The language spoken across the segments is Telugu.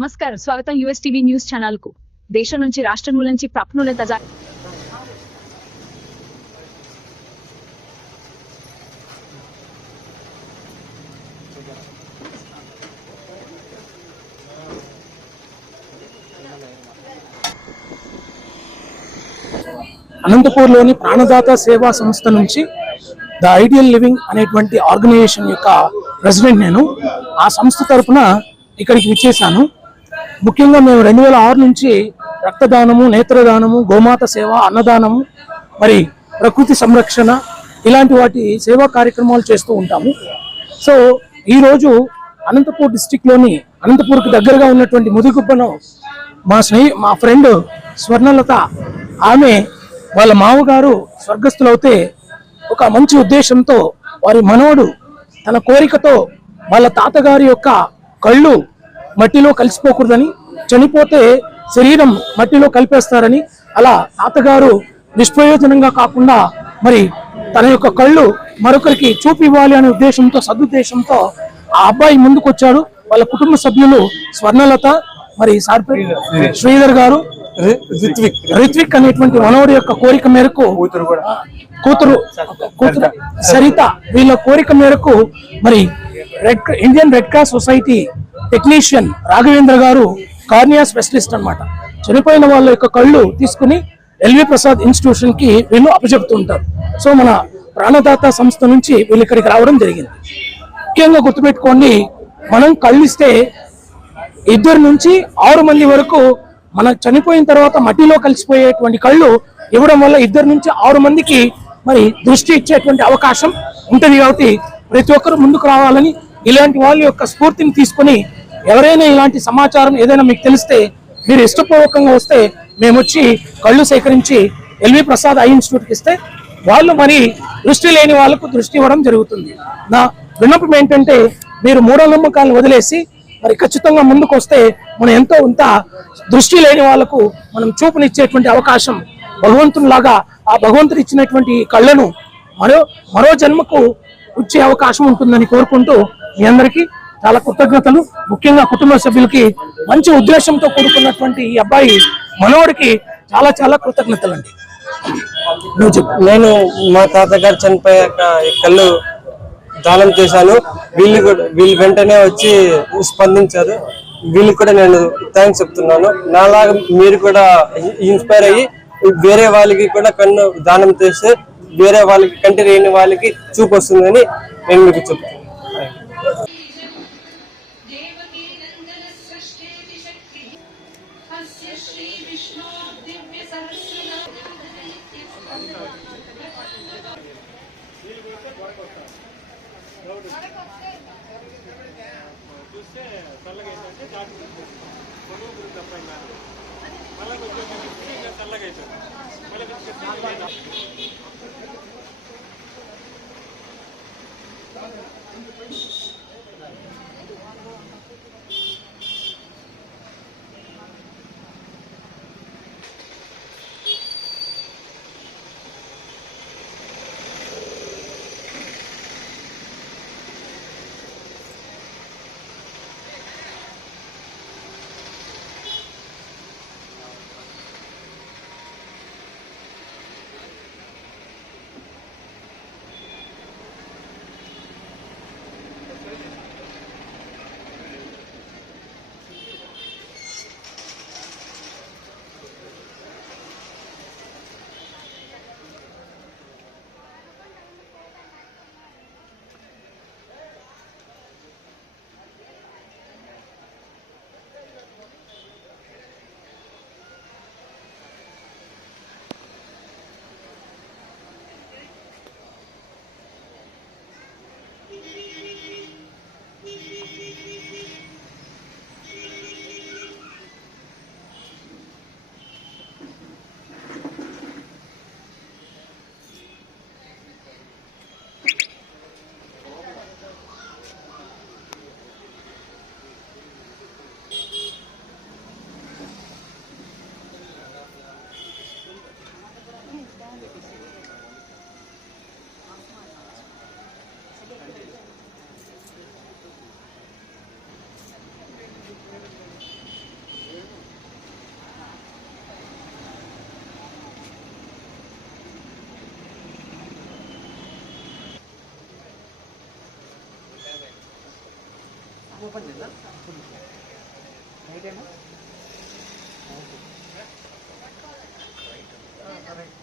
నమస్కారం. స్వాగతం యుఎస్ టీవీ న్యూస్ ఛానల్కు దేశం నుంచి రాష్ట్రం నుంచి ప్రప్నుల తాజా అనంతపూర్లోని ప్రాణదాత సేవా సంస్థ నుంచి ద ఐడియల్ లివింగ్ అనేటువంటి ఆర్గనైజేషన్ యొక్క ప్రెసిడెంట్ నేను ఆ సంస్థ తరపున ఇక్కడికి విచ్చేశాను. ముఖ్యంగా మేము రెండు వేల ఆరు నుంచి రక్తదానము నేత్రదానము గోమాత సేవ అన్నదానము మరి ప్రకృతి సంరక్షణ ఇలాంటి వాటి సేవా కార్యక్రమాలు చేస్తూ ఉంటాము. సో ఈరోజు అనంతపూర్ డిస్టిక్లోని అనంతపూర్కి దగ్గరగా ఉన్నటువంటి ముదిగుబ్బను మా స్నేహి మా ఫ్రెండ్ స్వర్ణలత ఆమె వాళ్ళ మామగారు స్వర్గస్థులవుతే ఒక మంచి ఉద్దేశంతో వారి మనవడు తన కోరికతో వాళ్ళ తాతగారి యొక్క కళ్ళు మట్టిలో కలిసిపోకూడదని చనిపోతే శరీరం మట్టిలో కలిపేస్తారని అలా తాతగారు నిష్ప్రయోజనంగా కాకుండా మరి తన యొక్క కళ్ళు మరొకరికి చూపివ్వాలి అనే ఉద్దేశంతో సదుద్దేశంతో ఆ అబ్బాయి ముందుకొచ్చాడు. వాళ్ళ కుటుంబ సభ్యులు స్వర్ణలత మరి సార్ పేరు శ్రీధర్ గారు రిత్విక్. రిత్విక్ అనేటువంటి మనవడి యొక్క కోరిక మేరకు కూతురు కూతురు సరిత వీళ్ళ కోరిక మేరకు మరి red Indian red cross society technician Raghavendra garu cornea specialist అనమాట చనిపోయిన వాళ్ళ యొక్క కళ్ళు తీసుకుని ఎల్వి ప్రసాద్ ఇన్స్టిట్యూషన్కి వీళ్ళు అప్పచెప్తుంటారు. సో మన ప్రాణదాత సంస్థ నుంచి వీళ్ళు ఇక్కడికి రావడం జరిగింది. ముఖ్యంగా గుర్తుపెట్టుకోండి మనం కళ్ళు ఇస్తే ఇద్దరు నుంచి ఆరు మంది వరకు మన చనిపోయిన తర్వాత మట్టిలో కలిసిపోయేటువంటి కళ్ళు ఇవ్వడం వల్ల ఇద్దరు నుంచి ఆరు మందికి మరి దృష్టి ఇచ్చేటువంటి అవకాశం ఉంటుంది కాబట్టి ప్రతి ఒక్కరు ముందుకు రావాలని ఇలాంటి వాళ్ళ యొక్క స్ఫూర్తిని తీసుకొని ఎవరైనా ఇలాంటి సమాచారం ఏదైనా మీకు తెలిస్తే మీరు ఇష్టపూర్వకంగా వస్తే మేము వచ్చి కళ్ళు సేకరించి ఎల్వి ప్రసాద్ ఐ ఇన్స్టిట్యూట్కి ఇస్తే వాళ్ళు మరి దృష్టి లేని వాళ్ళకు దృష్టి ఇవ్వడం జరుగుతుంది. నా విన్నపం ఏంటంటే మీరు మూఢనమ్మకాలను వదిలేసి మరి ఖచ్చితంగా ముందుకు వస్తే మనం ఎంతో ఇంత దృష్టి లేని వాళ్ళకు మనం చూపునిచ్చేటువంటి అవకాశం భగవంతునిలాగా ఆ భగవంతుడు ఇచ్చినటువంటి ఈ కళ్ళను మరో మరో జన్మకు వచ్చే అవకాశం ఉంటుందని కోరుకుంటూ మీ అందరికీ చాలా కృతజ్ఞతలు. ముఖ్యంగా కుటుంబ సభ్యులకి మంచి ఉద్దేశంతో కూడుకున్నటువంటి ఈ అబ్బాయి మనోడికి చాలా చాలా కృతజ్ఞతలు అండి నేను మా తాతగారు చనిపోయాక ఈ కళ్ళు దానం చేశాను. వీళ్ళు కూడా వీళ్ళు వెంటనే వచ్చి స్పందించారు. వీళ్ళు కూడా నేను థ్యాంక్స్ చెప్తున్నాను. నాలాగా మీరు కూడా ఇన్స్పైర్ అయ్యి వేరే వాళ్ళకి కూడా కన్ను దానం చేస్తే వేరే వాళ్ళకి కంటి లేని వాళ్ళకి చూపు వస్తుందని నేను మీకు చెప్తాను చూస్తే చల్లగా ఏంటంటే జాకెట్ కొనుగోలు తప్ప మళ్ళీ కొంచెం ఇంకా చల్లగా అవుతుంది మళ్ళీ కొంచెం ఓపెన్ చేద్దా? రైటేనా okay right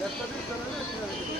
Yaptığınız zaman ne yapıyorsunuz?